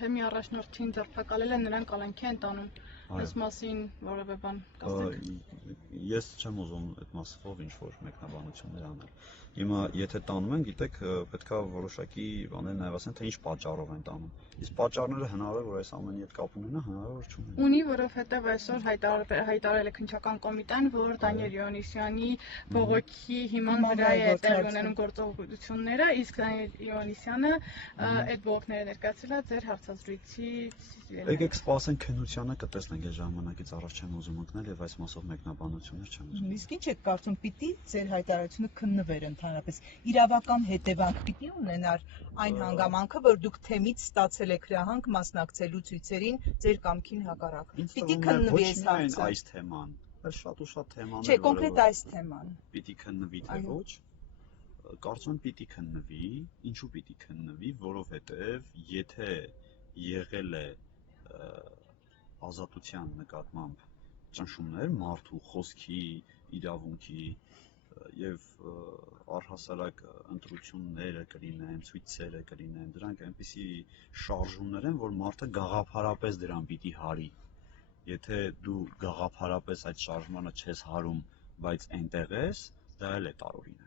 Թեմի առաջնորդին ձերբակալել են, նրան կալանքի են տանում, այս մասին որևէ բան կասեք։ Ես չեմ ուզում այդ մասով ինչ-որ մեկնաբանություններ անել։ Հիմա եթե տանում են, գիտեք, պետքա որոշակի բաներ նաև ասեն, թե ինչ պատճառով են տանում։ Իսկ պատճառները հնարավոր է որ այս ամենի հետ կապ ունենա, հնարավոր չունենա։ Ունի, որովհետև այսօր հայտարարել է քննչական կոմիտեն, որ Դանիել Իովաննիսյանի բողոքի հիման վրա է տեղի ունենում գործողությունները, իսկ Դանիել Իովաննիսյանը այդ բողոքները ներկայացրել է ձեր հարցազրույցից։ Եկեք սպասենք քննությանը, կտեսնենք այդ ժամանակից առաջ չեմ ուզում ընկնել եւ այս մասով մեկնաբանություններ չեմ ուզում։ Իսկ ինչ եք կարծում, պիտի ձեր հայտարարությունը քննվեր ընդհանրապես իրավական հետևանք պիտի ունենար այն հանգամանքը, որ դուք թեմից ստացել եք հրահանգ մասնակցելու ցույցերին ձեր կամքին հակառակ։ Պիտի քննվի այս հարցը։ Այս թեման, բայց շատ ու շատ թեմաներ։ Չէ, կոնկրետ այս թեման։ Պիտի քննվի թե ոչ։ Կարծում եմ պիտի քննվի, ինչու պիտի քննվի, որովհետև եթե եղել է ազատության նկատմամբ ճնշումներ մարդու խոսքի, իրավունքի եւ առհասարակ ընտրությունները կլինեն, ցույցերը կլինեն, դրանք այնպիսի շարժումներ են, որ մարդը գաղափարապես դրան պիտի հարի։ Եթե դու գաղափարապես այդ շարժմանը չես հարում, բայց այնտեղ ես, դա էլ է տարօրինակ։